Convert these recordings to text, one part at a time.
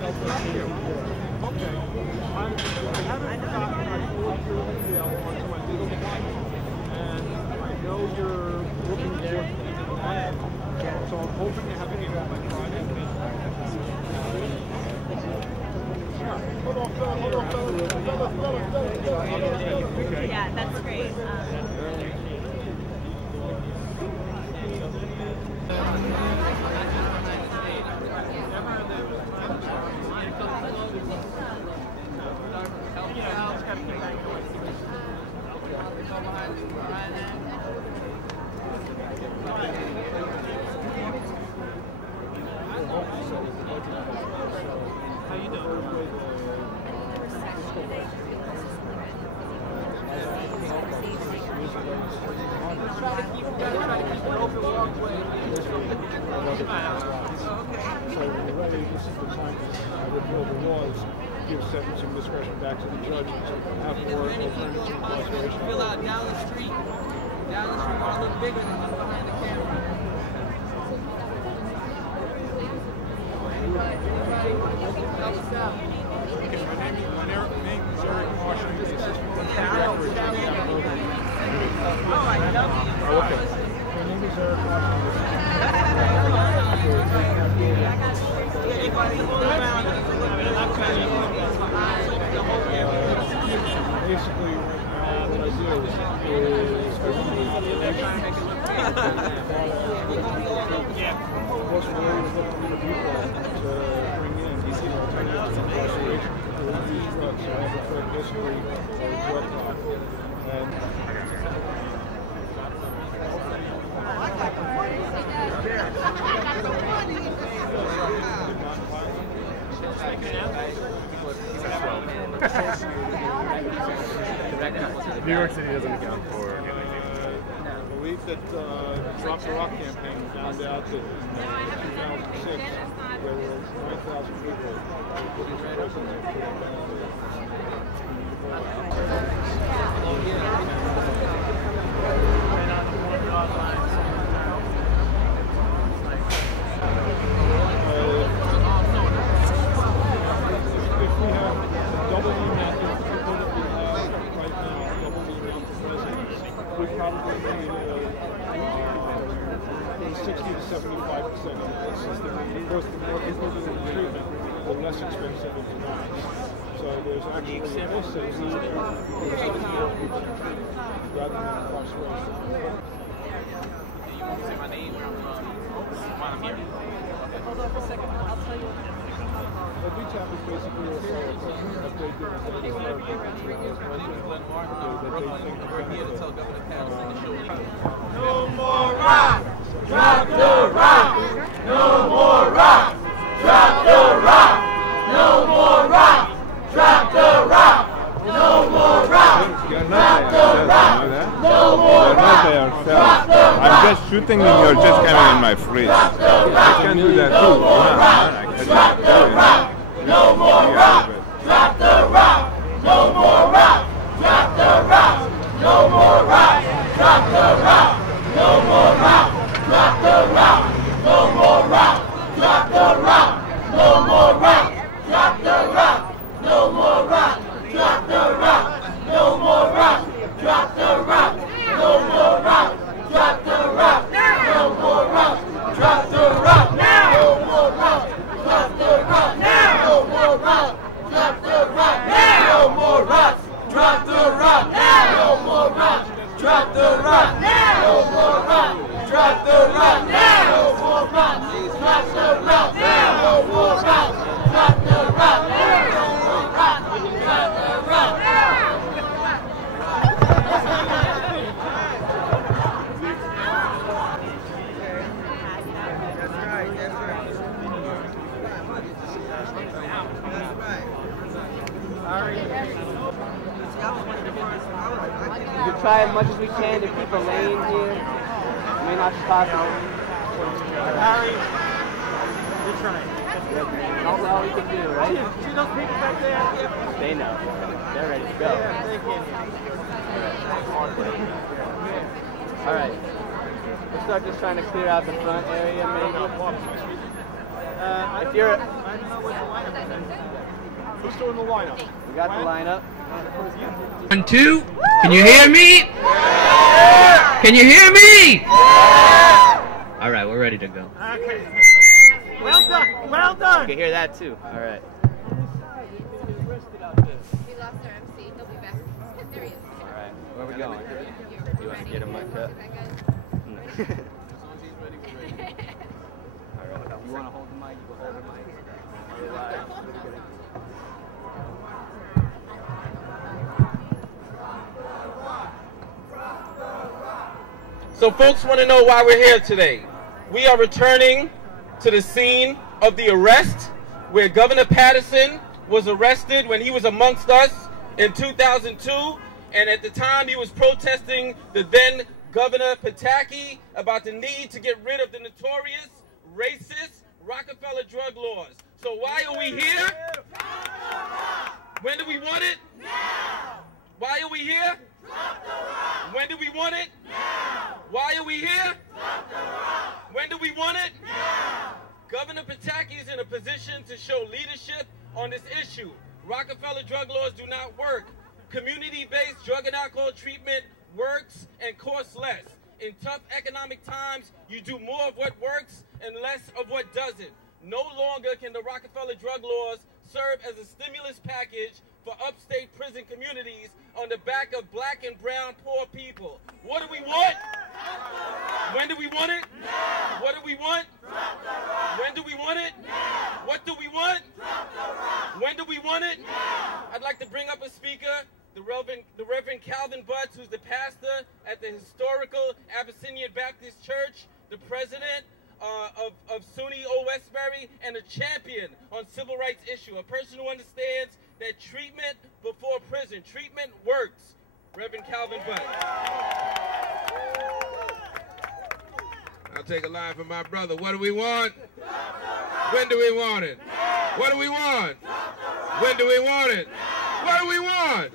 Okay. I haven't gotten my full detail onto my legal department, and I know you're looking for it, so I'm hoping to have it here by Friday. Yeah, that's great. How you doing? Try to keep it open walkway. So really, this is the time to repeal the laws, give sentencing discretion back to the judge, and have more alternatives to incarceration. Fill out down the street. Down the street, want to look bigger than behind the camera. Help us out. My name is Eric Marshall. Oh, I know. Oh, okay. My name is Eric Marshall. Basically, what I do is most lawyers look for people to bring in alternatives to incarceration who use drugs or have a drug history or a drug problem. New York City doesn't account for. I believe that the Drop the Rock campaign found out that in 2006 there were 9,000 people who put in prison. If we have double the amount of people that we have right now, double the amount of presidents, we probably need 60 to 75% increase. Because the more people that are in treatment, the less expensive it becomes. So there's actually a savings there rather than incarceration. You want to say my name? I'm here. Hold on for a second. I'll tell you what. Well, BTAP is basically a solo question that they did. My name is Glen Martin. We're here to tell Governor Paterson to show legal. No more rock! Drop the rock! No more rock! Drop the rock! No more rock! Drop the rock! No more rock! Drop the rock! No more rock! Drop the rock! I'm just shooting and you're just coming in my fridge. I can do that too. Drop the rock! No more rock! Drop the rock! No more rock! Drop the rock! No more rock! Drop the rock! No more rock! Drop the rock! No more rock! Drop the rock! No more rock! Drop the rock! No more rock! Drop the rock! No more rock! Drop the rock! No more rock! Drop the rock! No more rock! Drop the rock! No more rock! Drop the rock! No more rock! Drop the rock! No more rock! Drop the rock! No more rock! Drop the rock! No more rock! Drop the rock! No more rock! Drop the rock! No more rock! Drop the rock! No more rock! Drop the rock! We can try as much as we can to keep a lane here. It may not be possible. Harry, we're trying. That's all we can do, right? See those people back there? They know. They're ready to go. All right. We'll start just trying to clear out the front area, maybe. If you're Who's doing the lineup? We got the lineup. 1, 2. Can you hear me? Can you hear me? All right, we're ready to go. Okay. Well done. Well done. You can hear that too. All right. We lost our MC. He'll be back. There he is. All right. Where are we going? You want to get him like that? All right. You want to hold the mic? You can hold the mic. So folks want to know why we're here today. We are returning to the scene of the arrest where Governor Paterson was arrested when he was amongst us in 2002, and at the time he was protesting the then Governor Pataki about the need to get rid of the notorious, racist Rockefeller drug laws. So why are we here? When do we want it? Now! Why are we here? When do we want it? Now! Why are we here? When do we want it? Now! Governor Pataki is in a position to show leadership on this issue. Rockefeller drug laws do not work. Community-based drug and alcohol treatment works and costs less. In tough economic times, you do more of what works and less of what doesn't. No longer can the Rockefeller drug laws serve as a stimulus package for upstate prison communities on the back of black and brown poor people. What do we want? When do we want it? Now. What do we want? When do we want it? Now. What do we want? When do we want it? Now. I'd like to bring up a speaker, the Reverend Calvin Butts, who's the pastor at the historical Abyssinian Baptist Church, the president of SUNY Old Westbury, and a champion on civil rights issue, a person who understands that treatment before prison, treatment works. Reverend Calvin Butts. I'll take a line from my brother. What do we want? When do we want it? What do we want? When do we want it? What do we want?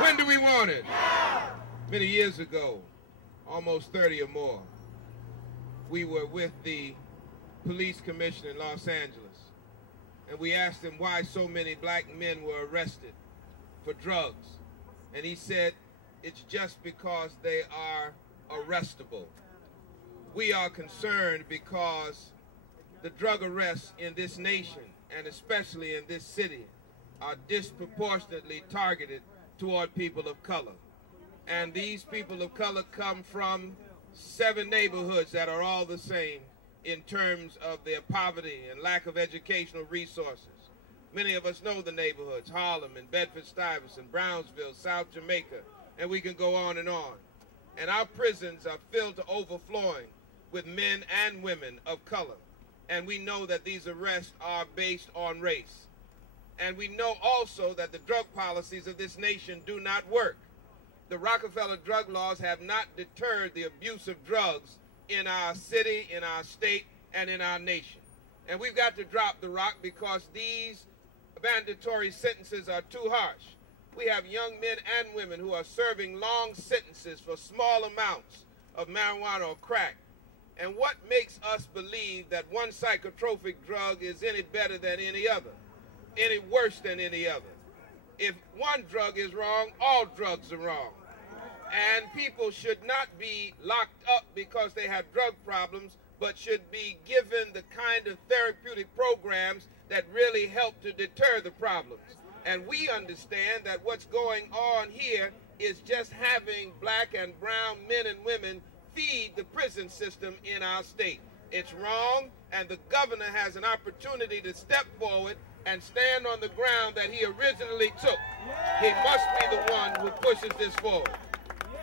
When do we want it? Many years ago, almost 30 or more, we were with the police commissioner in Los Angeles, and we asked him why so many black men were arrested for drugs. And he said, it's just because they are arrestable. We are concerned because the drug arrests in this nation, and especially in this city, are disproportionately targeted toward people of color. And these people of color come from 7 neighborhoods that are all the same in terms of their poverty and lack of educational resources. Many of us know the neighborhoods: Harlem and Bedford-Stuyvesant, Brownsville, South Jamaica, and we can go on. And our prisons are filled to overflowing with men and women of color. And we know that these arrests are based on race. And we know also that the drug policies of this nation do not work. The Rockefeller drug laws have not deterred the abuse of drugs in our city, in our state, and in our nation. And we've got to drop the rock because these mandatory sentences are too harsh. We have young men and women who are serving long sentences for small amounts of marijuana or crack. And what makes us believe that one psychotropic drug is any better than any other, any worse than any other? If one drug is wrong, all drugs are wrong. And people should not be locked up because they have drug problems, but should be given the kind of therapeutic programs that really help to deter the problems. And we understand that what's going on here is just having black and brown men and women feed the prison system in our state. It's wrong, and the governor has an opportunity to step forward and stand on the ground that he originally took. He must be the one who pushes this forward.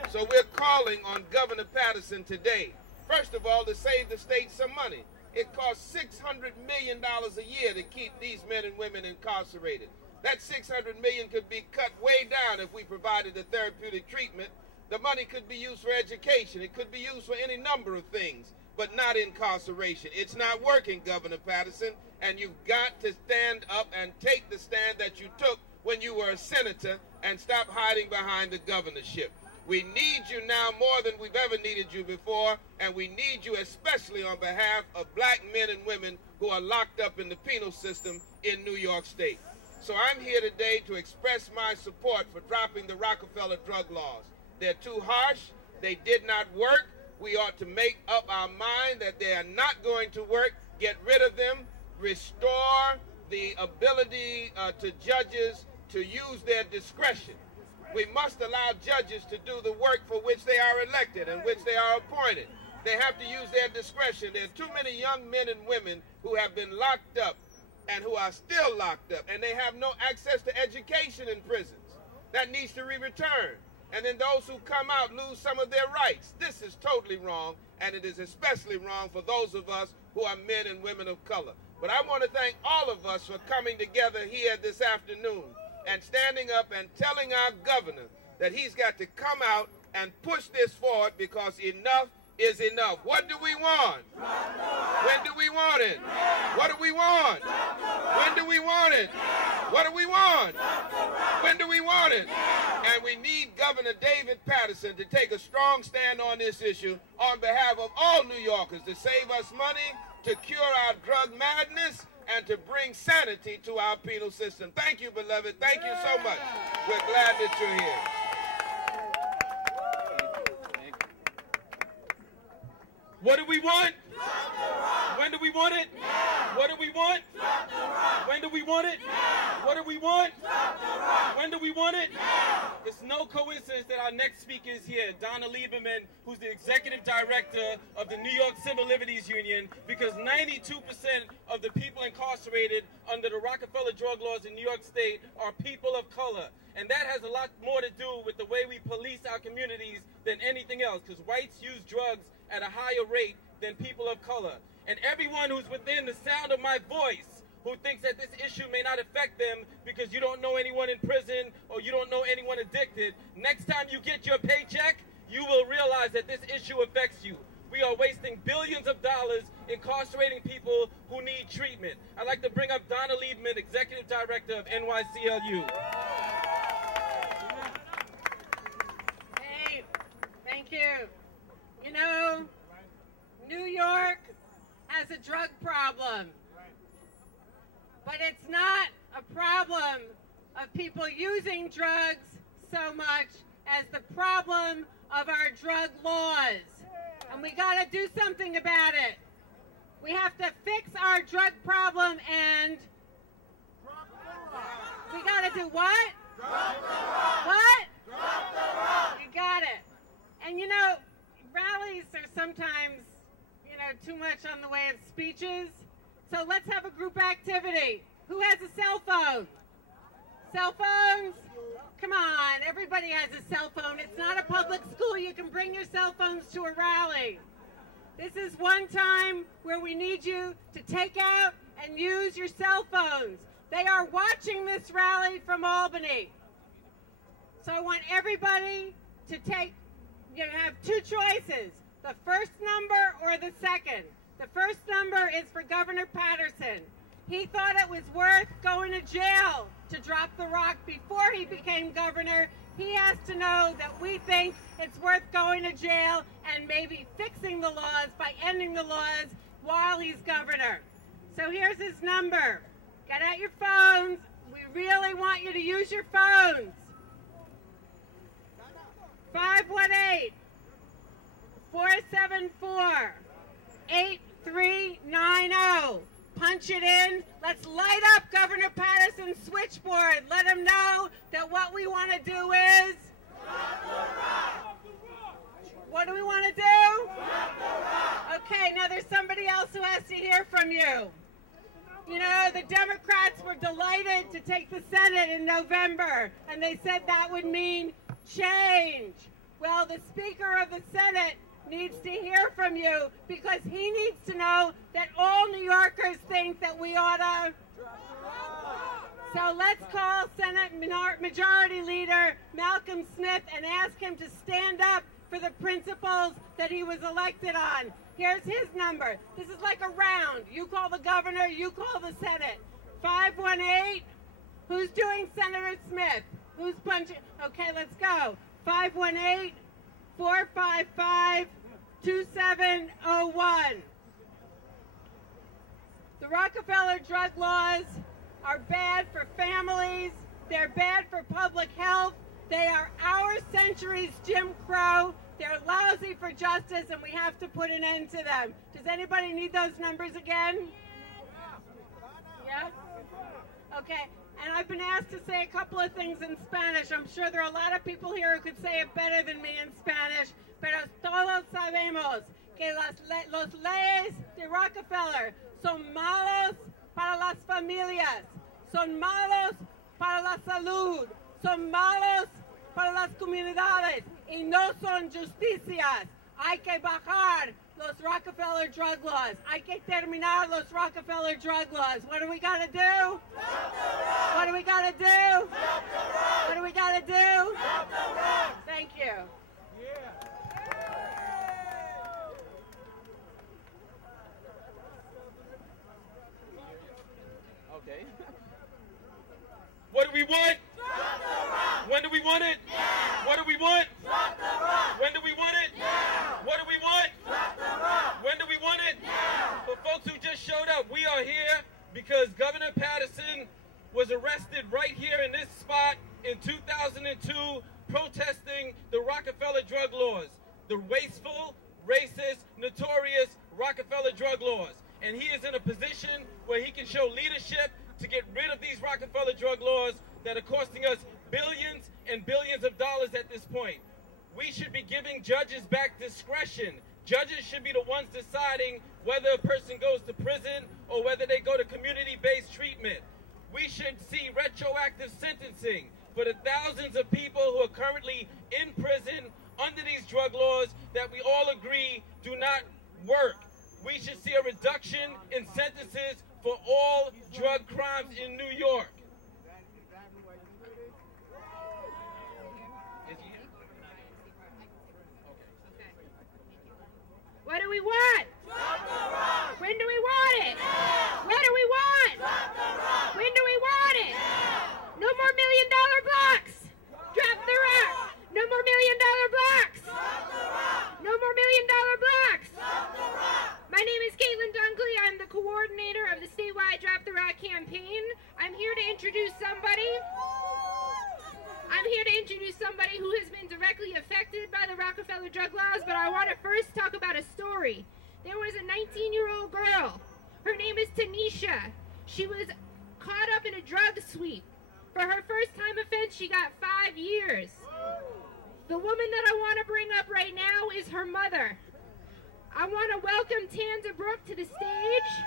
So we're calling on Governor Paterson today, first of all, to save the state some money. It costs $600 million a year to keep these men and women incarcerated. That $600 million could be cut way down if we provided a therapeutic treatment. The money could be used for education. It could be used for any number of things, but not incarceration. It's not working, Governor Paterson, and you've got to stand up and take the stand that you took when you were a senator and stop hiding behind the governorship. We need you now more than we've ever needed you before, and we need you especially on behalf of black men and women who are locked up in the penal system in New York State. So I'm here today to express my support for dropping the Rockefeller drug laws. They're too harsh. They did not work. We ought to make up our mind that they are not going to work, get rid of them, restore the ability to judges to use their discretion. We must allow judges to do the work for which they are elected and which they are appointed. They have to use their discretion. There are too many young men and women who have been locked up and who are still locked up, and they have no access to education in prisons. That needs to be returned. And then those who come out lose some of their rights. This is totally wrong, and it is especially wrong for those of us who are men and women of color. But I want to thank all of us for coming together here this afternoon and standing up and telling our governor that he's got to come out and push this forward, because enough is enough. What do we want? When do we want it? What do we want? When do we want it? What do we want? When do we want it? And we need Governor David Paterson to take a strong stand on this issue on behalf of all New Yorkers, to save us money, to cure our drug madness, and to bring sanity to our penal system. Thank you, beloved. Thank you so much. We're glad that you're here. What do we want? When do we want it? What do we want? When do we want it? What do we want? When do we want it? It's no coincidence that our next speaker is here, Donna Lieberman, who's the executive director of the New York Civil Liberties Union, because 92% of the people incarcerated under the Rockefeller drug laws in New York State are people of color. And that has a lot more to do with the way we police our communities than anything else, because whites use drugs at a higher rate than people of color. And everyone who's within the sound of my voice who thinks that this issue may not affect them because you don't know anyone in prison or you don't know anyone addicted, next time you get your paycheck, you will realize that this issue affects you. We are wasting billions of dollars incarcerating people who need treatment. I'd like to bring up Donna Lieberman, Executive Director of NYCLU. Hey, thank you. You know, New York has a drug problem, but it's not a problem of people using drugs so much as the problem of our drug laws. And we got to do something about it. We have to fix our drug problem, and we got to do what? What? You got it. And you know, rallies are sometimes, you know, too much on the way of speeches. So let's have a group activity. Who has a cell phone? Cell phones? Come on, everybody has a cell phone. It's not a public school. You can bring your cell phones to a rally. This is one time where we need you to take out and use your cell phones. They are watching this rally from Albany. So I want everybody to take, you have two choices, the first number or the second. The first number is for Governor Paterson. He thought it was worth going to jail to drop the rock before he became governor. He has to know that we think it's worth going to jail and maybe fixing the laws by ending the laws while he's governor. So here's his number. Get out your phones. We really want you to use your phones. 518-474-8390. Punch it in. Let's light up Governor Paterson's switchboard. Let him know that what we want to do is... What do we want to do? Okay, now there's somebody else who has to hear from you. You know, the Democrats were delighted to take the Senate in November, and they said that would mean change. Well, the Speaker of the Senate needs to hear from you, because he needs to know that all New Yorkers think that we ought to... So let's call Senate Majority Leader Malcolm Smith and ask him to stand up for the principles that he was elected on. Here's his number. This is like a round. You call the governor, you call the Senate. 518, who's doing Senator Smith? Who's punching? Okay, let's go. 518-455-2701. The Rockefeller drug laws are bad for families, they're bad for public health, they are our century's Jim Crow, they're lousy for justice, and we have to put an end to them. Does anybody need those numbers again? Yes? Okay, and I've been asked to say a couple of things in Spanish. I'm sure there are a lot of people here who could say it better than me in Spanish, pero todos sabemos que los leyes de Rockefeller son malos para las familias, son malos para la salud, son malos para las comunidades y no son justicias. Hay que bajar los Rockefeller drug laws. Hay que terminar los Rockefeller drug laws. What do we got to do? What do we got to do? What do we got to do? Thank you. Okay. What do we want? When do we want it? What do we want? When do we want it? What do we want? When do we want it? For folks who just showed up, we are here because Governor Paterson was arrested right here in this spot in 2002 protesting the Rockefeller drug laws, the wasteful, racist, notorious Rockefeller drug laws. And he is in a position where he can show leadership to get rid of these Rockefeller drug laws that are costing us billions and billions of dollars at this point. We should be giving judges back discretion. Judges should be the ones deciding whether a person goes to prison or whether they go to community-based treatment. We should see retroactive sentencing for the thousands of people who are currently in prison under these drug laws that we all agree do not work. We should see a reduction in sentences for all drug crimes in New York. What do we want? When do we want it? What do we want? When do we want it? No more $1 million blocks. Drop the rock. No more $1 million blocks. No more $1 million blocks. My name is Caitlin Dunkley. I'm the coordinator of the statewide Drop the Rock campaign. I'm here to introduce somebody who has been directly affected by the Rockefeller drug laws, but I want to first talk about a story. There was a 19-year-old girl. Her name is Tanisha. She was caught up in a drug sweep. For her first-time offense, she got 5 years. The woman that I want to bring up right now is her mother. I want to welcome Tanda Brooke to the stage.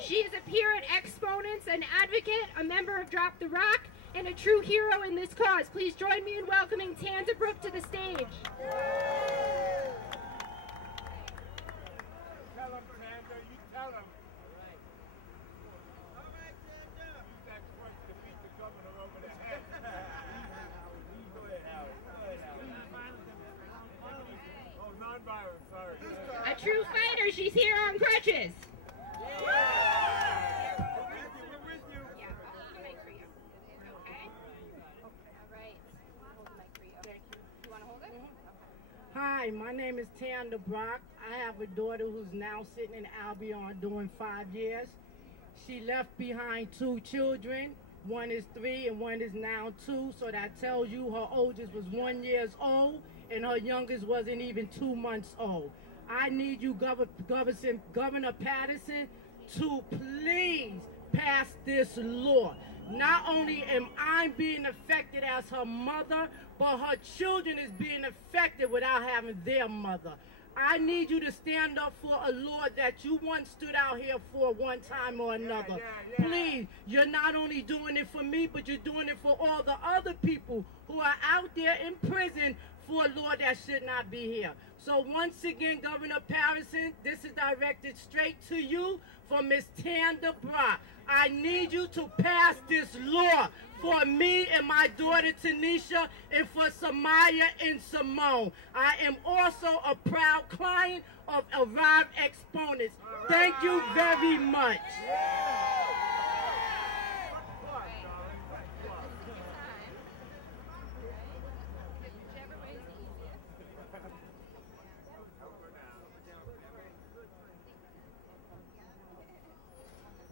She is a peer at Exponents, an advocate, a member of Drop the Rock, and a true hero in this cause. Please join me in welcoming Tanda Brooke to the stage. Tell him, Tanda, you tell him. All right, Tanda. Use that voice to beat the governor over the head. Go ahead, Howard. Go ahead, Howard. Oh, non-violent, sorry. A true fighter, she's here on crutches. Hi, my name is Tanda Brock. I have a daughter who's now sitting in Albion doing 5 years. She left behind 2 children. One is 3 and one is now 2. So that tells you her oldest was 1 year old and her youngest wasn't even 2 months old. I need you, Governor Paterson, to please pass this law. Not only am I being affected as her mother, but her children is being affected without having their mother. I need you to stand up for a law that you once stood out here for one time or another. Please, you're not only doing it for me, but you're doing it for all the other people who are out there in prison for a law that should not be here. So once again, Governor Paterson, this is directed straight to you from Ms. Tanda Brock. I need you to pass this law for me and my daughter Tanisha and for Samaya and Simone. I am also a proud client of Arrive Exponents. Thank you very much.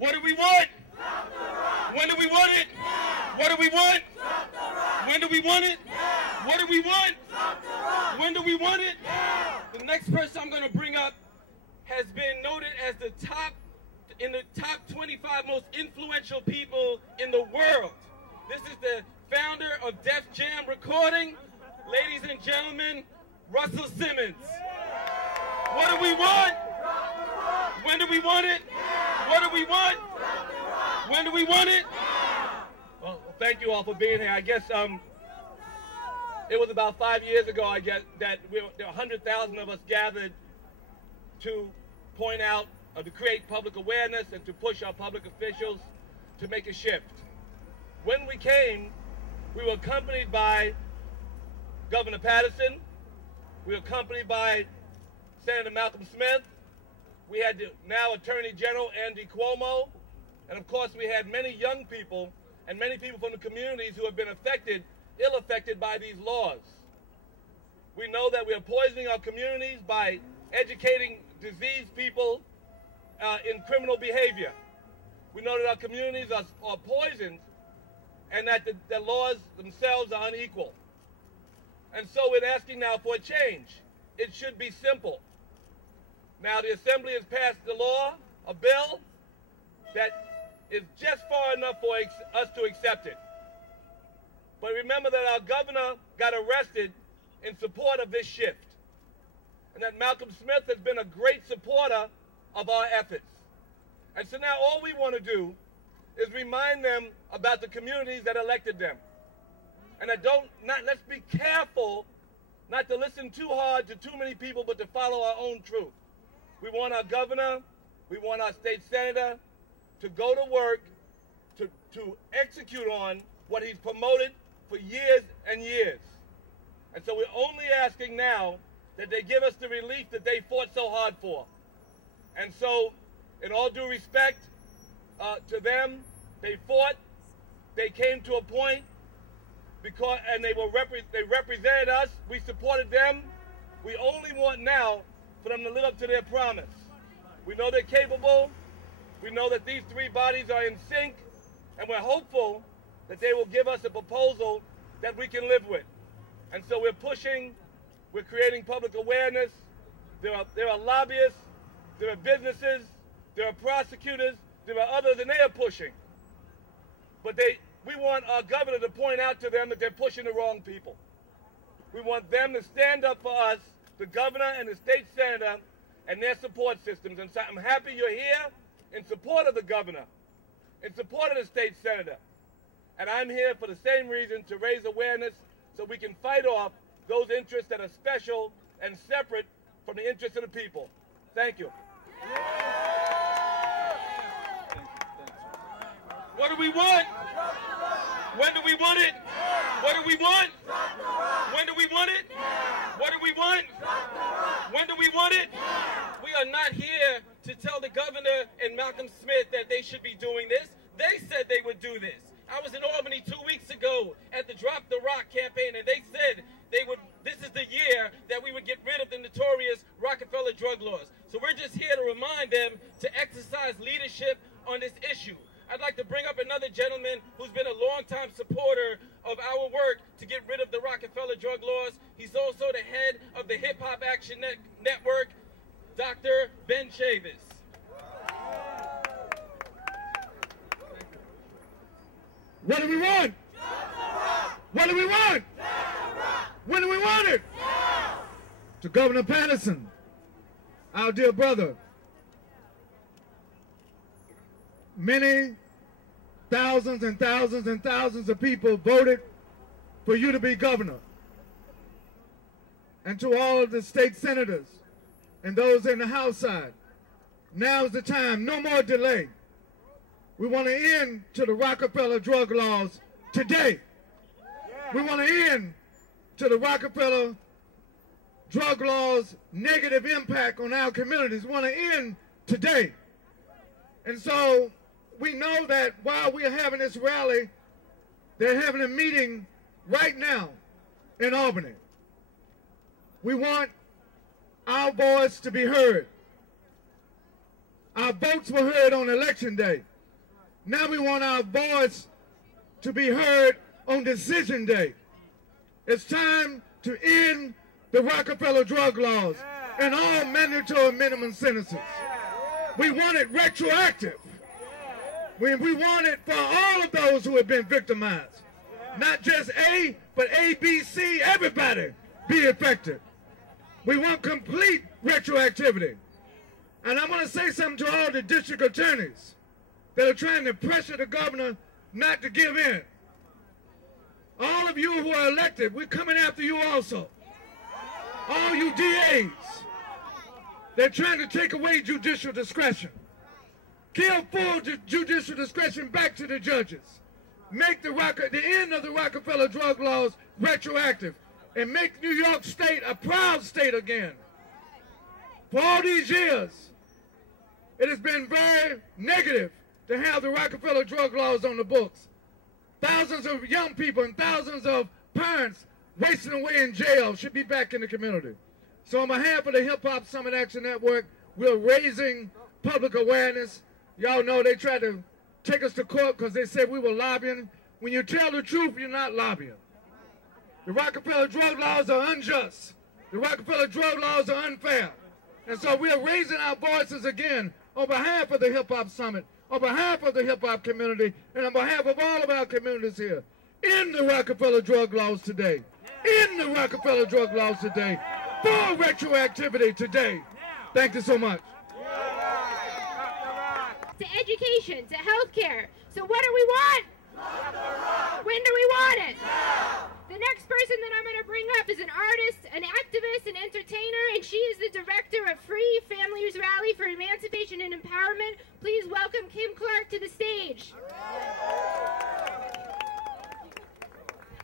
What do we want? When do we want it? What do we want? When do we want it? What do we want? When do we want it? The next person I'm going to bring up has been noted as in the top 25 most influential people in the world. This is the founder of Def Jam Recording, ladies and gentlemen, Russell Simmons. What do we want? When do we want it? What do we want? When do we want it? Well, thank you all for being here. I guess it was about 5 years ago, I guess, that there were 100,000 of us gathered to point out, to create public awareness and to push our public officials to make a shift. When we came, we were accompanied by Governor Paterson. We were accompanied by Senator Malcolm Smith. We had the now Attorney General Andy Cuomo. And of course, we had many young people and many people from the communities who have been ill-affected by these laws. We know that we are poisoning our communities by educating diseased people in criminal behavior. We know that our communities are poisoned and that the laws themselves are unequal. And so we're asking now for a change. It should be simple. Now the Assembly has passed the law, a bill, that is just far enough for us to accept it. But remember that our governor got arrested in support of this shift. And that Malcolm Smith has been a great supporter of our efforts. And so now all we want to do is remind them about the communities that elected them. And that let's be careful not to listen too hard to too many people, but to follow our own truth. We want our governor, we want our state senator to go to work to execute on what he's promoted for years and years. And so we're only asking now that they give us the relief that they fought so hard for. And so, in all due respect to them, they fought, they came to a point, and they represented us, we supported them. We only want now for them to live up to their promise. We know they're capable, we know that these three bodies are in sync, and we're hopeful that they will give us a proposal that we can live with. And so we're pushing, we're creating public awareness. There are lobbyists, there are businesses, there are prosecutors, there are others, and they are pushing. But we want our governor to point out to them that they're pushing the wrong people. We want them to stand up for us, the governor and the state senator, and their support systems. And so I'm happy you're here in support of the governor, in support of the state senator. And I'm here for the same reason, to raise awareness so we can fight off those interests that are special and separate from the interests of the people. Thank you. What do we want? When do we want it? What do we want? When do we want it? What do we want? When do we want it? We are not here to tell the governor and Malcolm Smith that they should be doing this. They said they would do this. I was in Albany 2 weeks ago at the Drop the Rock campaign, and they said this is the year that we would get rid of the notorious Rockefeller drug laws. So we're just here to remind them to exercise leadership on this issue. I'd like to bring up another gentleman who's been a longtime supporter of our work to get rid of the Rockefeller drug laws. He's also the head of the Hip Hop Action Network, Dr. Ben Chavis. What do we want? What do we want? When do we want it? To Governor Paterson, our dear brother, many thousands and thousands and thousands of people voted for you to be governor. And to all of the state senators and those in the House side, now's the time, no more delay. We want to end to the Rockefeller drug laws today. We want to end to the Rockefeller drug laws' negative impact on our communities. We want to end today. And so we know that while we are having this rally, they're having a meeting right now in Albany. We want our voice to be heard. Our votes were heard on Election Day. Now we want our voice to be heard on decision day. It's time to end the Rockefeller drug laws and all mandatory minimum sentences. We want it retroactive. We want it for all of those who have been victimized. Not just A, but A, B, C, everybody be affected. We want complete retroactivity. And I'm going to say something to all the district attorneys that are trying to pressure the governor not to give in. All of you who are elected, we're coming after you also. All you DAs, they're trying to take away judicial discretion. Give full judicial discretion back to the judges. Make the end of the Rockefeller drug laws retroactive and make New York State a proud state again. For all these years, it has been very negative to have the Rockefeller drug laws on the books. Thousands of young people and thousands of parents wasting away in jail should be back in the community. So on behalf of the Hip Hop Summit Action Network, we're raising public awareness. Y'all know they tried to take us to court because they said we were lobbying. When you tell the truth, you're not lobbying. The Rockefeller drug laws are unjust. The Rockefeller drug laws are unfair. And so we are raising our voices again on behalf of the Hip Hop Summit, on behalf of the hip hop community, and on behalf of all of our communities here. In the Rockefeller drug laws today. In the Rockefeller drug laws today. Full retroactivity today. Thank you so much. To education, to healthcare. So what do we want? When do we want it? The next person that I'm going to bring up is an artist, an activist, an entertainer, and she is the director of Free Families Rally for Emancipation and Empowerment. Please welcome Kim Clark to the stage.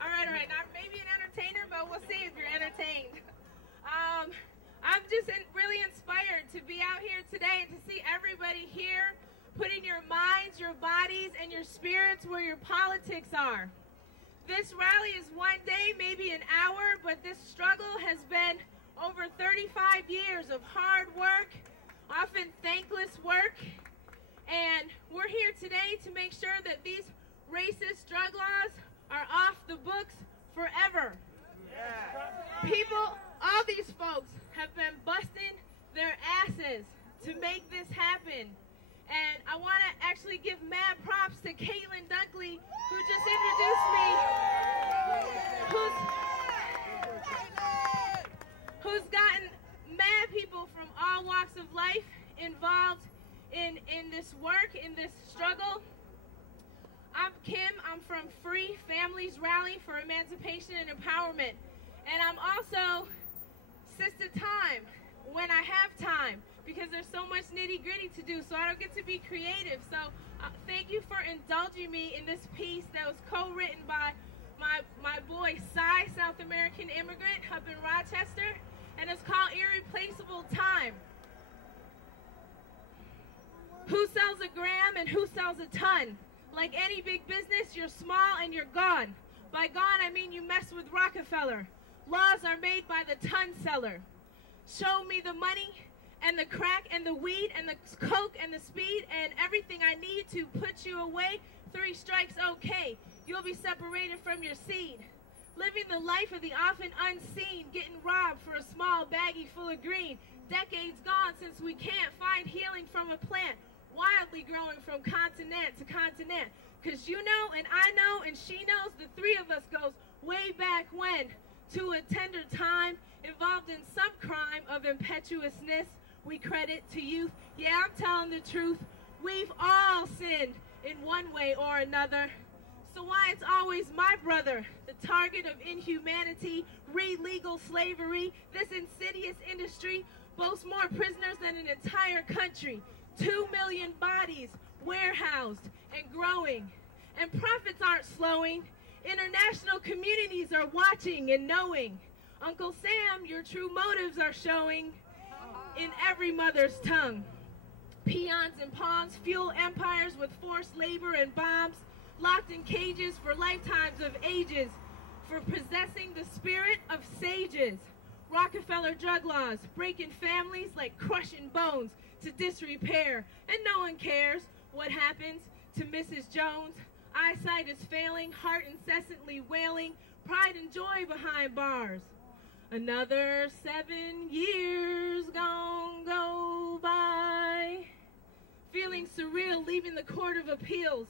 All right. Not maybe an entertainer, but we'll see if you're entertained. I'm just really inspired to be out here today and to see everybody here putting your minds, your bodies, and your spirits where your politics are. This rally is one day, maybe an hour, but this struggle has been over 35 years of hard work, often thankless work, and we're here today to make sure that these racist drug laws are off the books forever. People, all these folks have been busting their asses to make this happen. And I want to actually give mad props to Caitlin Dunkley, who just introduced me, who's gotten mad people from all walks of life involved in this work, in this struggle. I'm Kim. I'm from Free Families Rally for Emancipation and Empowerment. And I'm also Sister Time when I have time, because there's so much nitty-gritty to do, so I don't get to be creative. So thank you for indulging me in this piece that was co-written by my boy Cy, South American immigrant up in Rochester, and it's called Irreplaceable Time. Who sells a gram and who sells a ton? Like any big business, you're small and you're gone. By gone, I mean you mess with Rockefeller. Laws are made by the ton seller. Show me the money and the crack and the weed and the coke and the speed and everything I need to put you away. 3 strikes, okay. You'll be separated from your seed. Living the life of the often unseen, getting robbed for a small baggie full of green. Decades gone since we can't find healing from a plant, wildly growing from continent to continent. Cause you know and I know and she knows, the 3 of us goes way back when, to a tender time, involved in some crime of impetuousness we credit to youth. Yeah, I'm telling the truth. We've all sinned in one way or another. So why it's always my brother, the target of inhumanity, legal slavery, this insidious industry boasts more prisoners than an entire country. 2 million bodies warehoused and growing. And profits aren't slowing. International communities are watching and knowing. Uncle Sam, your true motives are showing in every mother's tongue. Peons and pawns fuel empires with forced labor and bombs, locked in cages for lifetimes of ages, for possessing the spirit of sages. Rockefeller drug laws, breaking families like crushing bones to disrepair, and no one cares what happens to Mrs. Jones. Eyesight is failing, heart incessantly wailing, pride and joy behind bars. Another 7 years gone go by. Feeling surreal, leaving the Court of Appeals.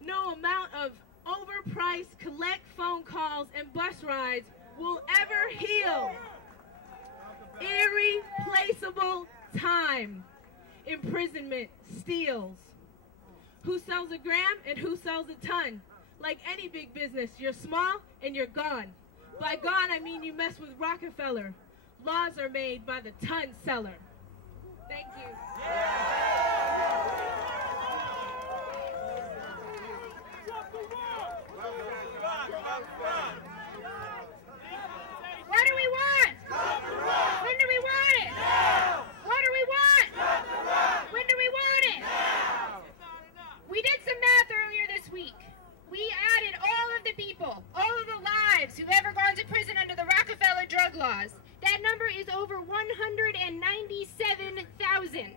No amount of overpriced collect phone calls and bus rides will ever heal. Irreplaceable time. Imprisonment steals. Who sells a gram and who sells a ton? Like any big business, you're small and you're gone. By gone, I mean you mess with Rockefeller. Laws are made by the ton seller. Thank you. What do we want? When do we want it? What do we want? When do we want it? We did some math earlier this week. We added all of the people, all of the lives who've ever gone to prison under the Rockefeller drug laws. That number is over 197,000.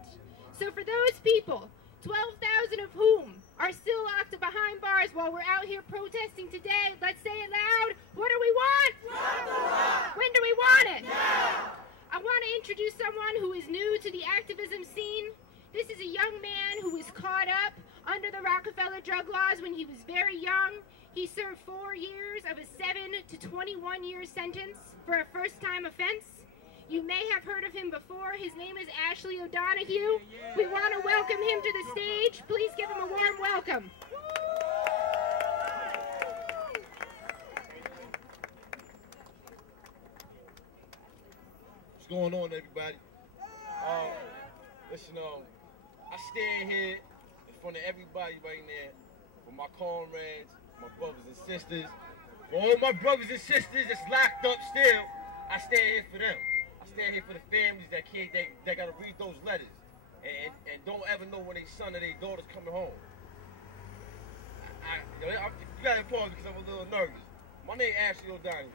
So for those people, 12,000 of whom are still locked behind bars while we're out here protesting today, let's say it loud. What do we want? When do we want it? I want to introduce someone who is new to the activism scene. This is a young man who was caught up under the Rockefeller drug laws when he was very young. He served 4 years of a 7 to 21 year sentence for a first-time offense. You may have heard of him before. His name is Ashley O'Donoghue. We want to welcome him to the stage. Please give him a warm welcome. What's going on, everybody? Listen, I stand here in front of everybody right now, for my comrades, my brothers and sisters, for all my brothers and sisters that's locked up still. I stand here for them. I stand here for the families that gotta read those letters and don't ever know when their son or their daughter's coming home. You gotta pause because I'm a little nervous. My name is Ashley O'Donoghue.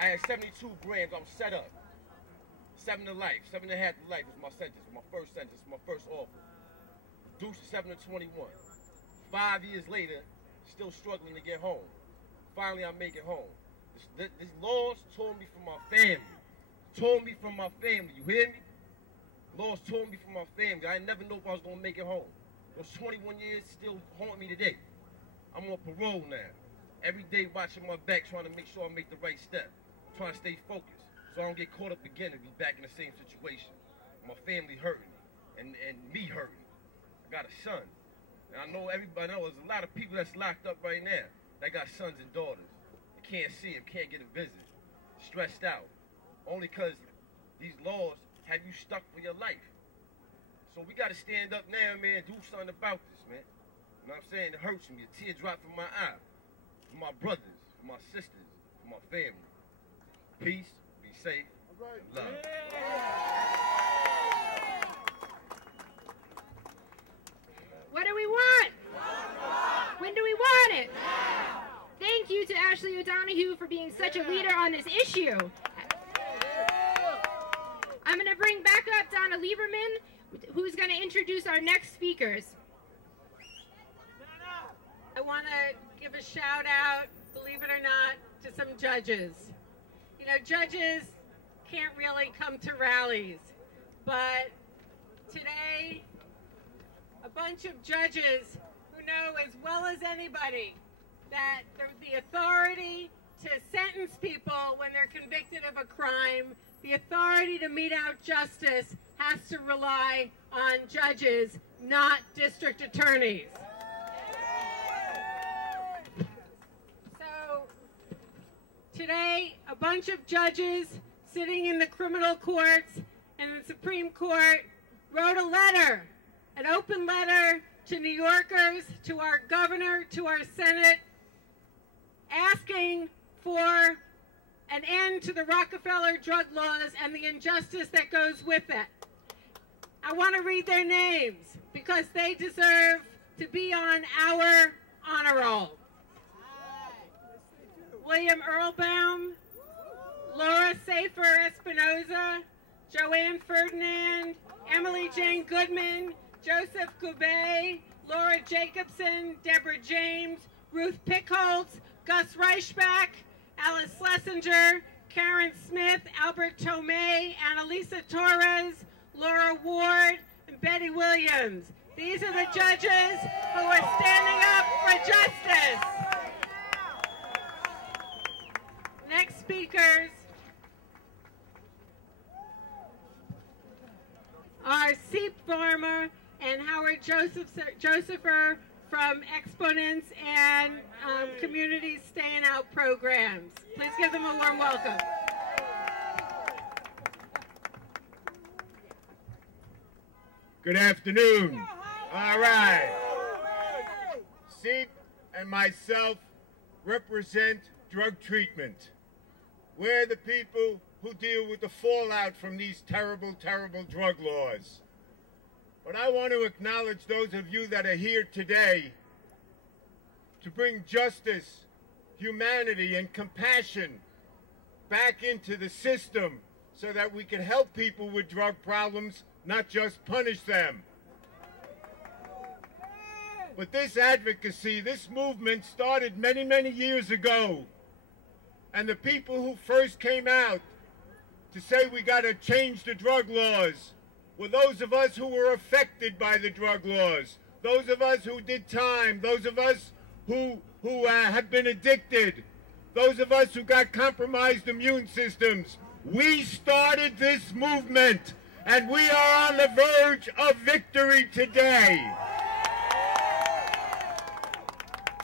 I had 72 grams. I was set up. 7 to life. 7.5 to life was my sentence. My first sentence. My first offer. Reduced to 7 to 21. 5 years later, still struggling to get home. Finally, I make it home. This laws tore me from my family. Tore me from my family. You hear me? Laws tore me from my family. I never knew if I was going to make it home. Those 21 years still haunt me today. I'm on parole now. Every day watching my back, trying to make sure I make the right step. Trying to stay focused so I don't get caught up again and be back in the same situation. My family hurting and me hurting. I got a son. And I know everybody knows there's a lot of people that's locked up right now. They got sons and daughters. They can't see them, can't get a visit. Stressed out. Only because these laws have you stuck for your life. So we got to stand up now, man, and do something about this, man. You know what I'm saying? It hurts me. A tear dropped from my eye. For my brothers, for my sisters, for my family. Peace, be safe, and love. What do we want? When do we want it? Thank you to Ashley O'Donoghue for being such a leader on this issue. I'm going to bring back up Donna Lieberman, who's going to introduce our next speakers. I want to give a shout out, believe it or not, to some judges. You know, judges can't really come to rallies, but today, a bunch of judges who know as well as anybody that the authority to sentence people when they're convicted of a crime, the authority to mete out justice has to rely on judges, not district attorneys. So today, a bunch of judges sitting in the criminal courts and the Supreme Court wrote a letter, an open letter to New Yorkers, to our governor, to our Senate, asking for an end to the Rockefeller drug laws and the injustice that goes with it. I want to read their names because they deserve to be on our honor roll. William Earlbaum, Laura Safer Espinoza, Joanne Ferdinand, Emily Jane Goodman, Joseph Goubet, Laura Jacobson, Deborah James, Ruth Pickholtz, Gus Reichbach, Alice Schlesinger, Karen Smith, Albert Tomei, Annalisa Torres, Laura Ward, and Betty Williams. These are the judges who are standing up for justice. Next speakers are Seep Farmer and Howard Josepher from Exponents and Community Staying Out programs. Please give them a warm welcome. Good afternoon. All right. Seep and myself represent drug treatment. We're the people who deal with the fallout from these terrible, terrible drug laws. But I want to acknowledge those of you that are here today to bring justice, humanity, and compassion back into the system so that we can help people with drug problems, not just punish them. But this advocacy, this movement started many, many years ago. And the people who first came out to say we got to change the drug laws were those of us who were affected by the drug laws, those of us who did time, those of us who have been addicted, those of us who got compromised immune systems. We started this movement, and we are on the verge of victory today.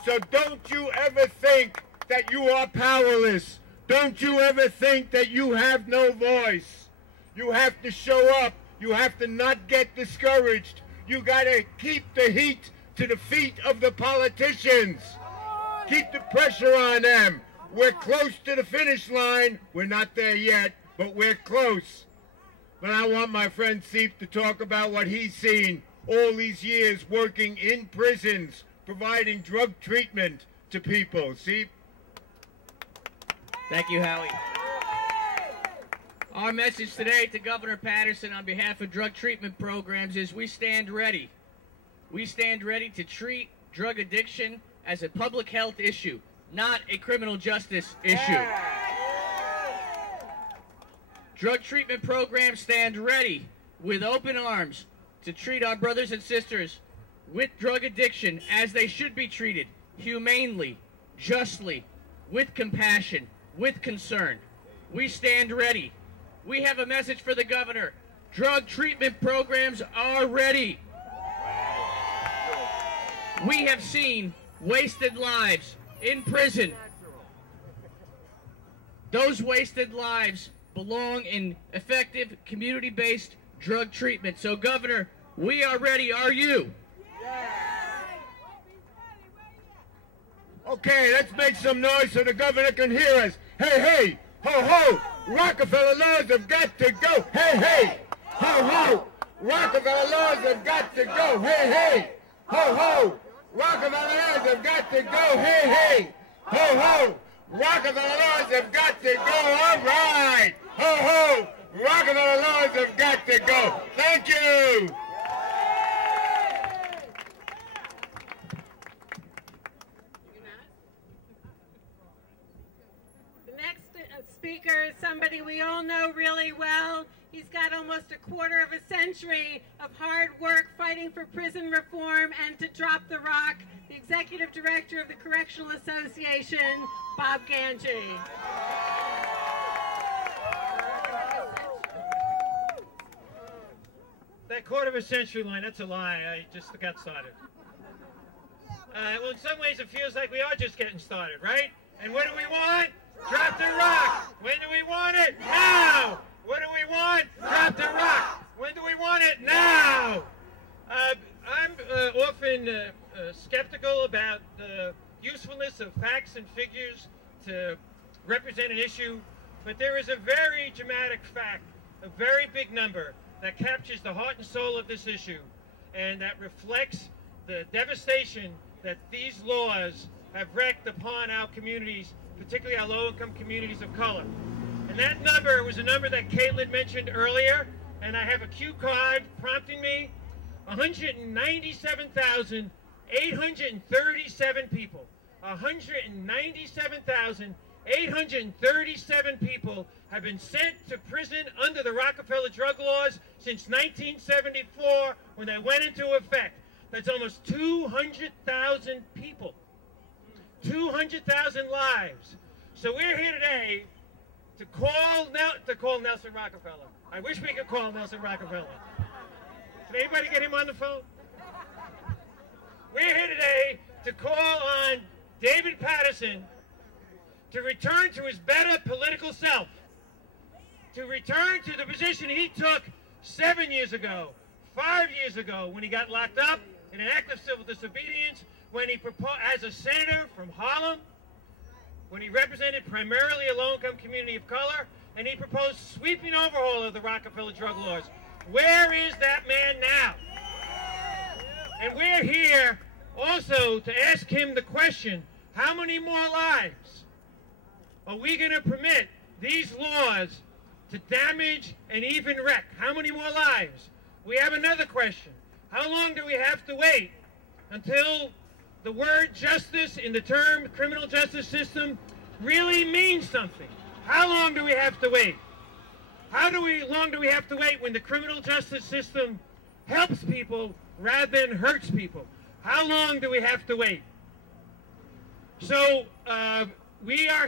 So don't you ever think that you are powerless. Don't you ever think that you have no voice. You have to show up. You have to not get discouraged. You got to keep the heat to the feet of the politicians. Keep the pressure on them. We're close to the finish line. We're not there yet, but we're close. But I want my friend Seep to talk about what he's seen all these years working in prisons, providing drug treatment to people. Seep? Thank you, Howie. Our message today to Governor Paterson on behalf of drug treatment programs is we stand ready. We stand ready to treat drug addiction as a public health issue, not a criminal justice issue. Drug treatment programs stand ready with open arms to treat our brothers and sisters with drug addiction as they should be treated, humanely, justly, with compassion, with concern. We stand ready. We have a message for the governor. Drug treatment programs are ready. We have seen wasted lives in prison. Those wasted lives belong in effective community-based drug treatment. So, Governor, we are ready. Are you? Okay, let's make some noise so the governor can hear us. Hey, hey, ho, ho, Rockefeller laws have got to go. Hey, hey, ho, ho, Rockefeller laws have got to go. Hey, hey, ho, ho, Rockefeller laws have got to go. Hey, hey, ho, ho, Rockefeller laws have got to go. All right, ho, ho, Rockefeller laws have got to go. Thank you. Speaker is somebody we all know really well. He's got almost a quarter of a century of hard work fighting for prison reform and to drop the rock. The Executive Director of the Correctional Association, Bob Gangi. That quarter of a century line, that's a lie. I just got started. Well, in some ways it feels like we are just getting started, right? And what do we want? Drop the rock. When do we want it? Now. What do we want? Drop the rock. When do we want it? Now. I'm often skeptical about the usefulness of facts and figures to represent an issue, but there is a very dramatic fact, a very big number that captures the heart and soul of this issue, and that reflects the devastation that these laws have wreaked upon our communities, particularly our low-income communities of color. And that number was a number that Caitlin mentioned earlier, and I have a cue card prompting me. 197,837 people. 197,837 people have been sent to prison under the Rockefeller drug laws since 1974 when they went into effect. That's almost 200,000 people. 200,000 lives. So we're here today to call Nelson Rockefeller. I wish we could call Nelson Rockefeller. Did anybody get him on the phone? We're here today to call on David Paterson to return to his better political self, to return to the position he took 7 years ago, 5 years ago, when he got locked up in an act of civil disobedience, when he proposed as a senator from Harlem, when he represented primarily a low-income community of color, and he proposed sweeping overhaul of the Rockefeller drug laws. Where is that man now? And we're here also to ask him the question, how many more lives are we going to permit these laws to damage and even wreck? How many more lives? We have another question. How long do we have to wait until the word justice in the term criminal justice system really means something? How long do we have to wait? Long do we have to wait when the criminal justice system helps people rather than hurts people? How long do we have to wait? So we are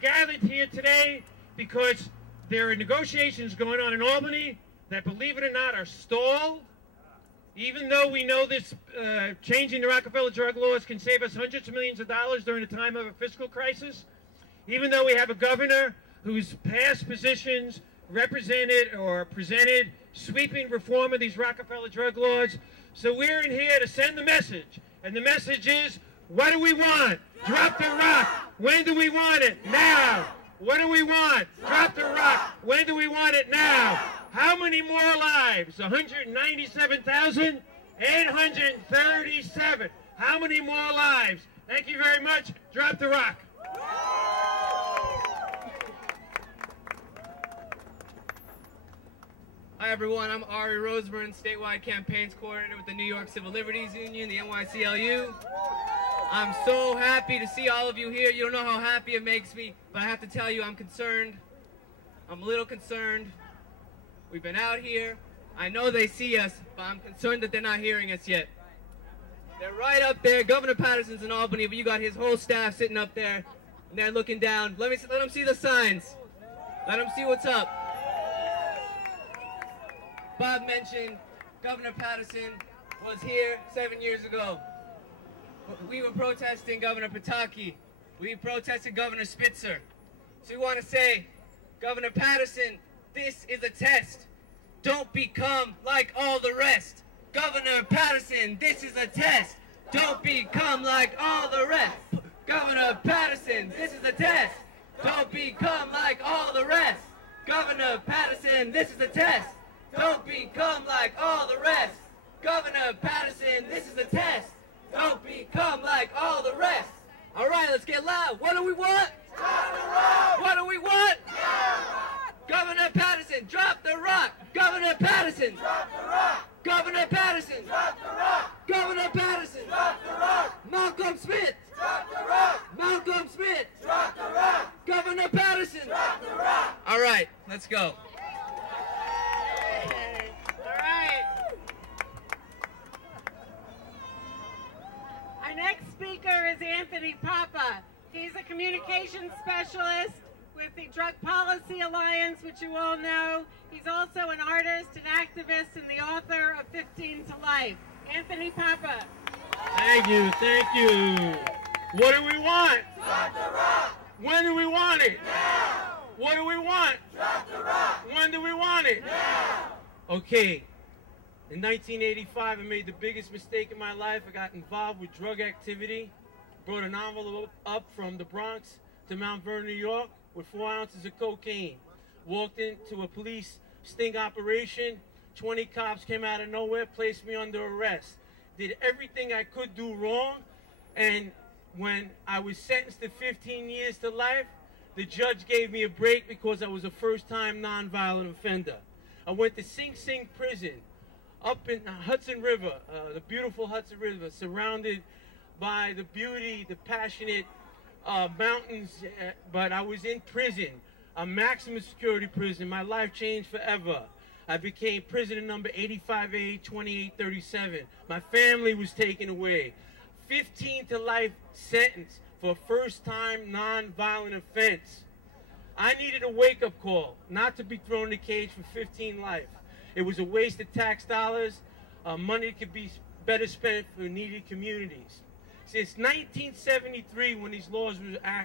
gathered here today because there are negotiations going on in Albany that, believe it or not, are stalled. Even though we know this changing the Rockefeller drug laws can save us hundreds of millions of dollars during a time of a fiscal crisis, even though we have a governor whose past positions represented or presented sweeping reform of these Rockefeller drug laws. So we're in here to send the message. And the message is, what do we want? Drop the rock. When do we want it? Now. What do we want? Drop the rock. When do we want it? Now. How many more lives? 197,837. How many more lives? Thank you very much. Drop the rock. Hi everyone, I'm Ari Roseburn, Statewide Campaigns Coordinator with the New York Civil Liberties Union, the NYCLU. I'm so happy to see all of you here. You don't know how happy it makes me, but I have to tell you I'm concerned. I'm a little concerned. We've been out here. I know they see us, but I'm concerned that they're not hearing us yet. They're right up there. Governor Paterson's in Albany, but you got his whole staff sitting up there, and they're looking down. Let them see the signs. Let them see what's up. Bob mentioned Governor Paterson was here 7 years ago. We were protesting Governor Pataki. We protested Governor Spitzer. So we want to say, Governor Paterson, this is a test. Don't become like all the rest. Governor Paterson, this is a test. Don't become like all the rest. Governor Paterson, this is a test. Don't become like all the rest. Governor Paterson, this is a test. Don't become like all the rest. Governor Paterson, this is a test. Don't become like all the rest. All right, let's get loud. What do we want? Drop the rock. What do we want? Governor Paterson, drop the rock. Governor Paterson, drop the rock. Governor Paterson, drop the rock. Governor Paterson, drop the rock. Malcolm Smith, drop the rock. Malcolm Smith, drop the rock. Governor Paterson, drop the rock. All right, let's go. Our next speaker is Anthony Papa. He's a communications specialist with the Drug Policy Alliance, which you all know. He's also an artist, an activist, and the author of 15 to Life. Anthony Papa. Thank you, thank you. What do we want? Drop the rock. When do we want it? Now. What do we want? Drop the rock. When do we want it? Now. Okay. In 1985, I made the biggest mistake in my life. I got involved with drug activity. Brought an envelope up from the Bronx to Mount Vernon, New York, with 4 ounces of cocaine. Walked into a police sting operation. 20 cops came out of nowhere, placed me under arrest. Did everything I could do wrong. And when I was sentenced to 15 years to life, the judge gave me a break because I was a first-time nonviolent offender. I went to Sing Sing prison. up in Hudson River, the beautiful Hudson River, surrounded by the beauty, the passionate mountains, but I was in prison, a maximum security prison. My life changed forever. I became prisoner number 85A 2837. My family was taken away. 15 to life sentence for a first-time non-violent offense. I needed a wake-up call, not to be thrown in a cage for 15 life. It was a waste of tax dollars. Money could be better spent for needy communities. Since 1973, when these laws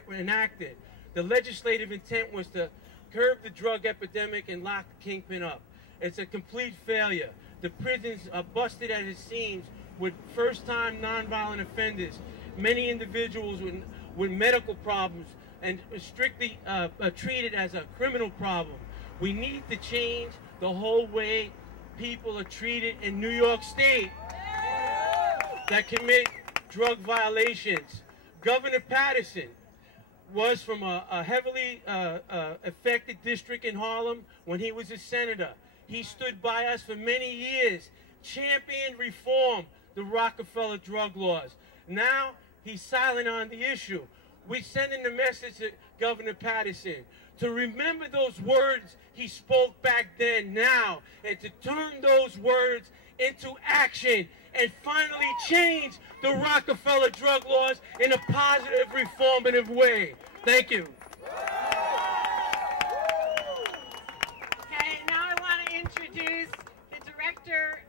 were enacted, the legislative intent was to curb the drug epidemic and lock the kingpin up. It's a complete failure. The prisons are busted as it seems with first-time nonviolent offenders, many individuals with medical problems, and strictly treated as a criminal problem. We need to change the whole way people are treated in New York State that commit drug violations. Governor Paterson was from a heavily affected district in Harlem when he was a senator. He stood by us for many years, championed reform, the Rockefeller drug laws. Now he's silent on the issue. We're sending a message to Governor Paterson to remember those words he spoke back then now, and to turn those words into action and finally change the Rockefeller drug laws in a positive, reformative way. Thank you. Okay, now I want to introduce the director,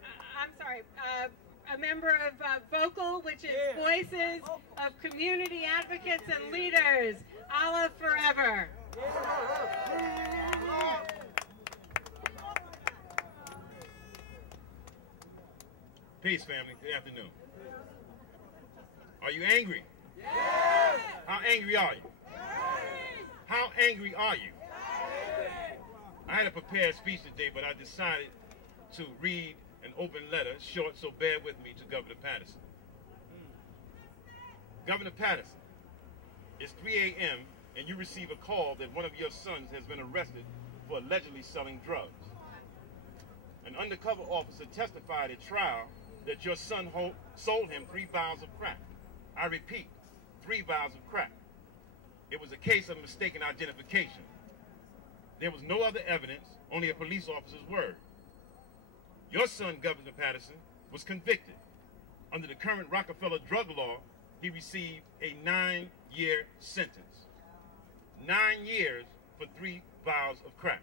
a member of VOCAL, which is Voices of Community Advocates and Leaders, Allah Forever. Peace, family. Good afternoon. Are you angry? Yes. How angry are you? Yes. How angry are you? Yes. I had a prepared speech today, but I decided to read an open letter, short, so bear with me, to Governor Paterson. Governor Paterson, it's 3 a.m. and you receive a call that one of your sons has been arrested for allegedly selling drugs. An undercover officer testified at trial that your son sold him 3 vials of crack. I repeat, 3 vials of crack. It was a case of mistaken identification. There was no other evidence, only a police officer's word. Your son, Governor Paterson, was convicted. Under the current Rockefeller drug law, he received a 9-year sentence. 9 years for 3 vials of crack.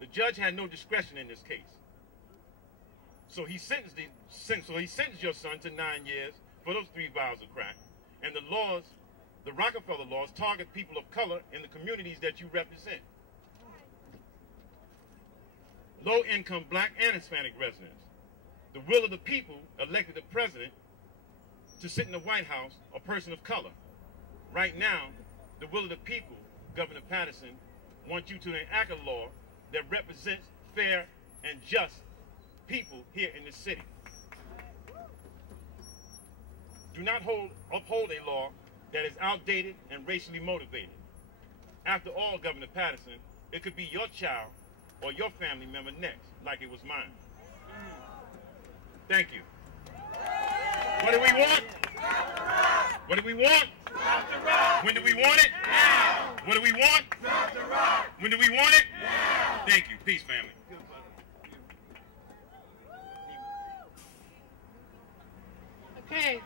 The judge had no discretion in this case. So he sentenced your son to 9 years for those 3 vials of crack. And the laws, the Rockefeller laws, target people of color in the communities that you represent. Low-income black and Hispanic residents. The will of the people elected the president to sit in the White House, a person of color. Right now, the will of the people, Governor Paterson, wants you to enact a law that represents fair and just people here in this city. Do not uphold a law that is outdated and racially motivated. After all, Governor Paterson, it could be your child or your family member next, like it was mine. Thank you. What do we want? What do we want? When do we want it? Now. What do we want? When do we want it? Now. Thank you. Peace, family. Okay,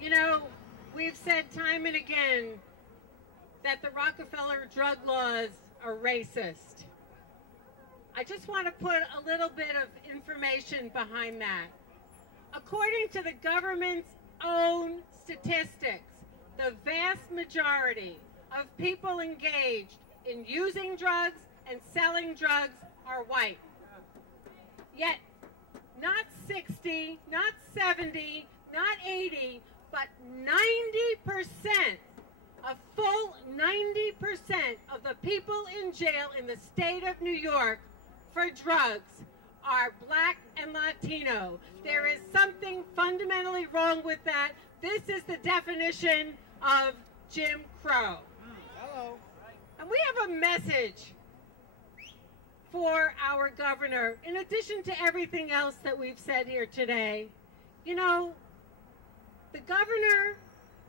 you know, we've said time and again that the Rockefeller drug laws are racist. I just want to put a little bit of information behind that. According to the government's own statistics, the vast majority of people engaged in using drugs and selling drugs are white. Yet, not 60, not 70, not 80, but 90%, a full 90% of the people in jail in the state of New York for drugs are black and Latino. There is something fundamentally wrong with that. This is the definition of Jim Crow. Hello. And we have a message for our governor, in addition to everything else that we've said here today, you know, the governor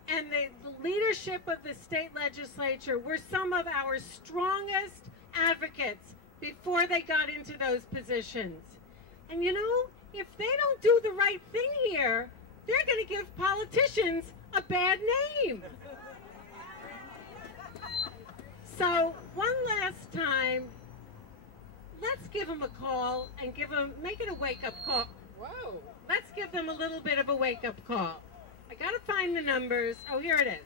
and the leadership of the state legislature were some of our strongest advocates before they got into those positions. And you know, if they don't do the right thing here, they're going to give politicians a bad name. So one last time, let's give them a call and make it a wake-up call. Whoa. Let's give them a little bit of a wake-up call. I got to find the numbers. Oh, here it is.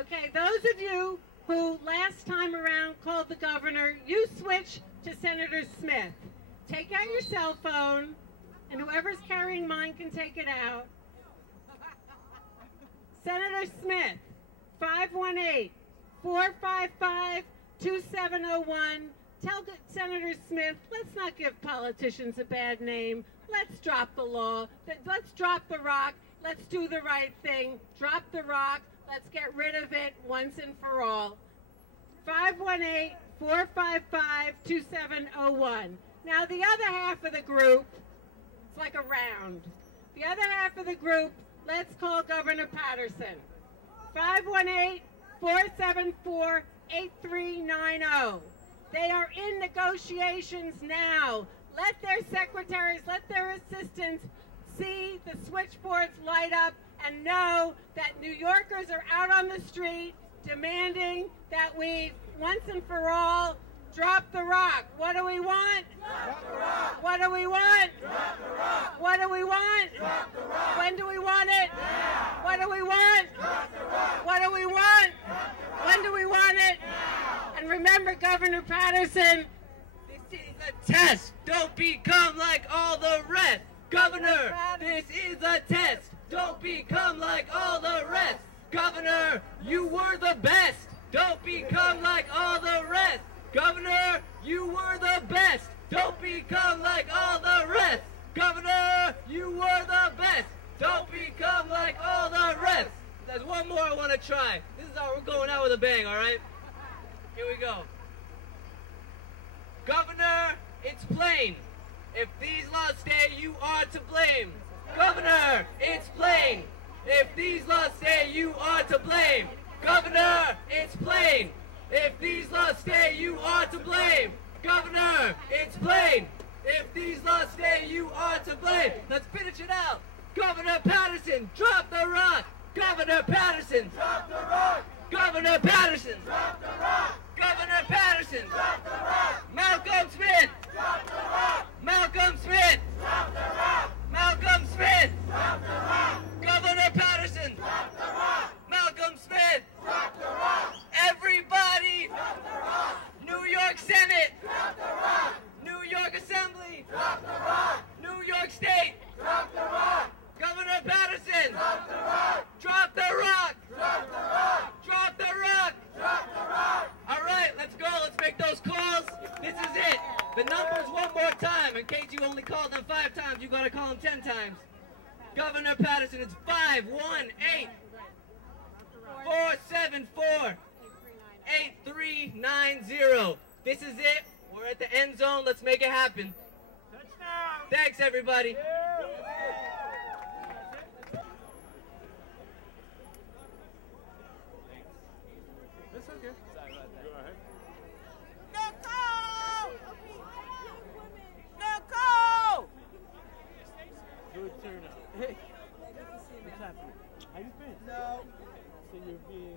Okay, those of you who last time around called the governor, you switch to Senator Smith. Take out your cell phone, and whoever's carrying mine can take it out. Senator Smith, 518-455-2701. Tell Senator Smith, let's not give politicians a bad name. Let's drop the law. Let's drop the rock. Let's do the right thing. Drop the rock. Let's get rid of it once and for all. 518-455-2701. Now, the other half of the group, it's like a round. The other half of the group, let's call Governor Paterson. 518-474-8390. They are in negotiations now. Let their secretaries, let their assistants see the switchboards light up and know that New Yorkers are out on the street demanding that we, once and for all, drop the rock. What do we want? Drop the rock. What do we want? Drop the rock. What do we want? Drop the rock. When do we want it? Now. What do we want? Drop the rock. What do we want? Drop the rock. When do we want it? Now. And remember, Governor Paterson, this is a test. Don't become like all the rest. Governor, this is a test. Don't become like all the rest. Governor, you were the best. Don't become like all the rest. Governor, you were the best. Don't become like all the rest. Governor, you were the best. Don't become like all the rest. There's one more I want to try. This is how we're going out with a bang, all right? Here we go. Governor, it's plain. If these laws stay, you are to blame. Governor, it's plain. If these laws stay, you are to blame. Governor, it's plain. If these laws stay, you are to blame. Governor, it's plain. If these laws stay, you are to blame. Let's finish it out. Governor Paterson, drop the rock. Governor Paterson, drop the rock. Governor Paterson, drop the rock. Governor Paterson, drop the rock. Malcolm Smith, drop the rock. Malcolm Smith, drop the rock. Malcolm Smith, drop the rock. Governor Paterson, drop the rock. Malcolm Smith, drop the rock. Everybody, drop the rock. New York Senate, drop the rock. New York Assembly, drop the rock. New York State, drop the rock. Governor Paterson, drop the rock. Drop the rock. Drop the rock. Drop the rock. Drop the rock. All right, let's go. Let's make those calls. This is it. The numbers one more time. In case you only called them 5 times, you got to call them 10 times. Governor Paterson, it's 518-474-8390. This is it. We're at the end zone. Let's make it happen. Touchdown. Thanks, everybody. That's okay. Sorry about that. Go ahead. Nicole! Good turnout. Hey. What's happening? How you been? No. So you're being